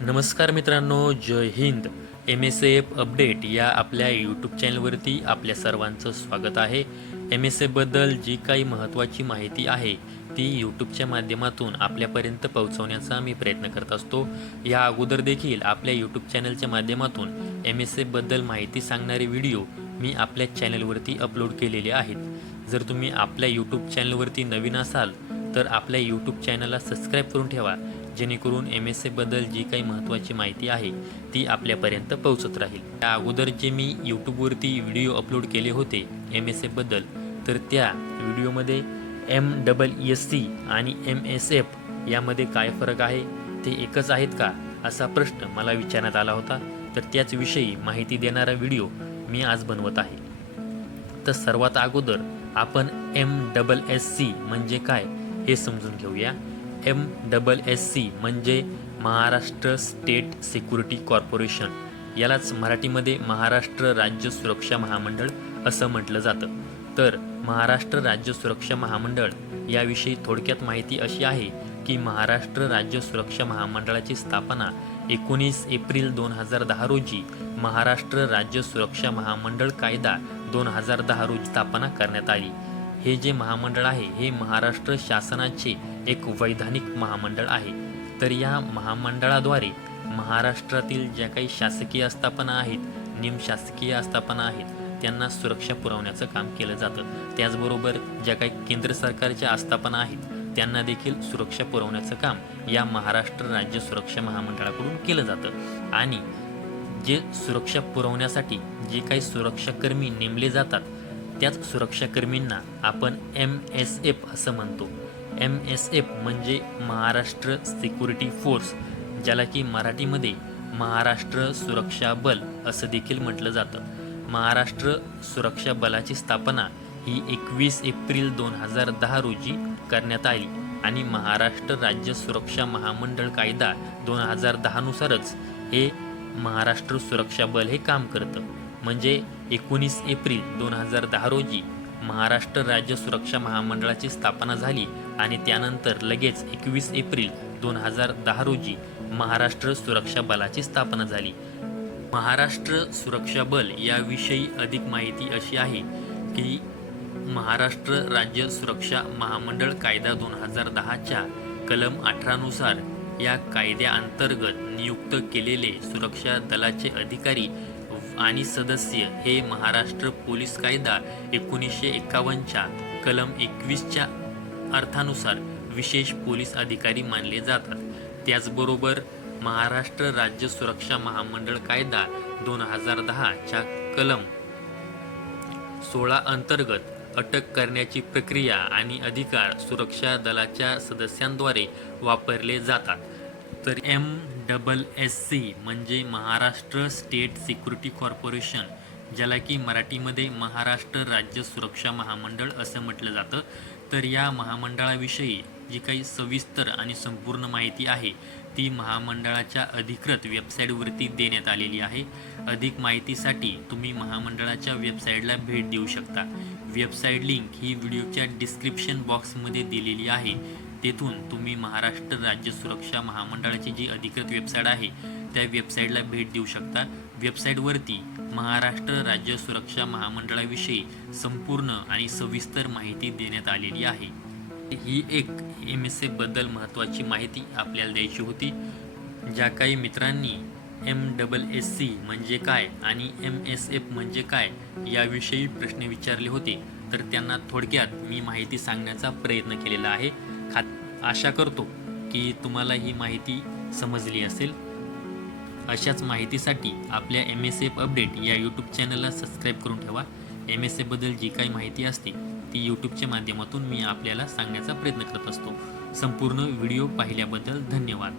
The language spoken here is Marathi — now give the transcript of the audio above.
नमस्कार मित्रांनो जय हिंद. एम एस एफ अपडेट या आपल्या यूट्यूब चॅनलवरती आपल्या सर्वांचं स्वागत आहे. एम एस एफबद्दल जी काही महत्त्वाची माहिती आहे ती यूट्यूबच्या माध्यमातून आपल्यापर्यंत पोहोचवण्याचा मी प्रयत्न करत असतो. या अगोदर देखील आपल्या यूट्यूब चॅनलच्या माध्यमातून एम एस एफबद्दल माहिती सांगणारे व्हिडिओ मी आपल्या चॅनलवरती अपलोड केलेले आहेत. जर तुम्ही आपल्या यूट्यूब चॅनलवरती नवीन असाल तर आपल्या यूट्यूब चॅनलला सबस्क्राईब करून ठेवा. जेणेकरून एम एस एबद्दल जी काही महत्त्वाची माहिती आहे ती आपल्यापर्यंत पोहोचत राहील. त्या अगोदर जे मी यूट्यूबवरती व्हिडिओ अपलोड केले होते एम एस एबद्दल तर त्या व्हिडिओमध्ये एम डबल एस सी आणि एम एस एफ यामध्ये काय फरक आहे ते एकच आहेत का असा प्रश्न मला विचारण्यात आला होता. तर त्याचविषयी माहिती देणारा व्हिडिओ मी आज बनवत आहे. तर सर्वात अगोदर आपण एम डबल एस सी म्हणजे काय हे समजून घेऊया. एम डबल एस सी म्हणजे महाराष्ट्र स्टेट सिक्युरिटी कॉर्पोरेशन. यालाच मराठीमध्ये महाराष्ट्र राज्य सुरक्षा महामंडळ असं म्हटलं जातं. तर महाराष्ट्र राज्य सुरक्षा महामंडळ याविषयी थोडक्यात माहिती अशी आहे की महाराष्ट्र राज्य सुरक्षा महामंडळाची स्थापना एकोणीस एप्रिल दोन हजार दहा रोजी महाराष्ट्र राज्य सुरक्षा महामंडळ कायदा दोन हजार दहा रोजी स्थापना करण्यात आली. हे जे महामंडळ आहे हे महाराष्ट्र शासनाचे एक वैधानिक महामंडळ आहे. तर या महामंडळाद्वारे महाराष्ट्रातील ज्या काही शासकीय आस्थापना आहेत निमशासकीय आस्थापना आहेत त्यांना सुरक्षा पुरवण्याचं काम केलं जातं. त्याचबरोबर ज्या काही केंद्र सरकारच्या आस्थापना आहेत त्यांना देखील सुरक्षा पुरवण्याचं काम या महाराष्ट्र राज्य सुरक्षा महामंडळाकडून केलं जातं. आणि जे सुरक्षा पुरवण्यासाठी जे काही सुरक्षाकर्मी नेमले जातात त्याच सुरक्षाकर्मींना आपण एम एस एफ असं म्हणतो. एम एस एफ म्हणजे महाराष्ट्र सिक्युरिटी फोर्स ज्याला की मराठीमध्ये महाराष्ट्र सुरक्षा बल असं देखील म्हटलं जातं. महाराष्ट्र सुरक्षा बलाची स्थापना ही एकवीस एप्रिल दोन हजार दहा रोजी करण्यात आली आणि महाराष्ट्र राज्य सुरक्षा महामंडळ कायदा दोन हजार दहानुसारच हे महाराष्ट्र सुरक्षा बल हे काम करतं. म्हणजे एकोणीस एप्रिल दोन हजार दहा रोजी महाराष्ट्र राज्य सुरक्षा महामंडळाची स्थापना झाली आणि त्यानंतर लगेच एकवीस एप्रिल दोन हजार दहा रोजी महाराष्ट्र सुरक्षा बलाची स्थापना झाली. महाराष्ट्र सुरक्षा बल याविषयी अधिक माहिती अशी आहे की महाराष्ट्र राज्य सुरक्षा महामंडळ कायदा दोन हजार दहाच्या कलम अठरानुसार या कायद्याअंतर्गत नियुक्त केलेले सुरक्षा दलाचे अधिकारी आणि सदस्य हे महाराष्ट्र पोलीस कायदा एकोणीसशे एकावन्नच्या कलम एकवीसच्या अर्थानुसार विशेष पोलीस अधिकारी मानले जातात. त्याचबरोबर महाराष्ट्र राज्य सुरक्षा महामंडळ कायदा दोन हजार दहाच्या कलम सोळा अंतर्गत अटक करण्याची प्रक्रिया आणि अधिकार सुरक्षा दलाच्या सदस्यांद्वारे वापरले जातात. तर एम डबल एस सी म्हणजे महाराष्ट्र स्टेट सिक्युरिटी कॉर्पोरेशन ज्याला की मराठीमध्ये महाराष्ट्र राज्य सुरक्षा महामंडळ असं म्हटलं जातं. तर या महामंडळाविषयी जी काही सविस्तर आणि संपूर्ण माहिती आहे ती महामंडळाच्या अधिकृत वेबसाईटवरती देण्यात आलेली आहे. अधिक माहितीसाठी तुम्ही महामंडळाच्या वेबसाईटला भेट देऊ शकता. वेबसाईट लिंक ही व्हिडिओच्या डिस्क्रिप्शन बॉक्समध्ये दिलेली आहे. तेथून तुम्ही महाराष्ट्र राज्य सुरक्षा महामंडळाची जी अधिकृत वेबसाईट आहे त्या वेबसाईटला भेट देऊ शकता. वेबसाईटवरती महाराष्ट्र राज्य सुरक्षा महामंडळाविषयी संपूर्ण आणि सविस्तर माहिती देण्यात आलेली आहे. ही एक एम एस एबद्दल महत्त्वाची माहिती आपल्याला द्यायची होती ज्या काही मित्रांनी एम डबल एस सी म्हणजे काय आणि एम एस एफ म्हणजे काय याविषयी प्रश्न विचारले होते तर त्यांना थोडक्यात मी माहिती सांगण्याचा प्रयत्न केलेला आहे. खात आशा करतो की तुम्हाला ही माहिती समजली असेल. अशाच माहितीसाठी आपल्या एम एस एफ अपडेट या यूट्यूब चॅनलला सबस्क्राईब करून ठेवा. एम एस एफबद्दल जी काही माहिती असते ती यूट्यूबच्या माध्यमातून मी आपल्याला सांगण्याचा प्रयत्न करत असतो. संपूर्ण व्हिडिओ पाहिल्याबद्दल धन्यवाद.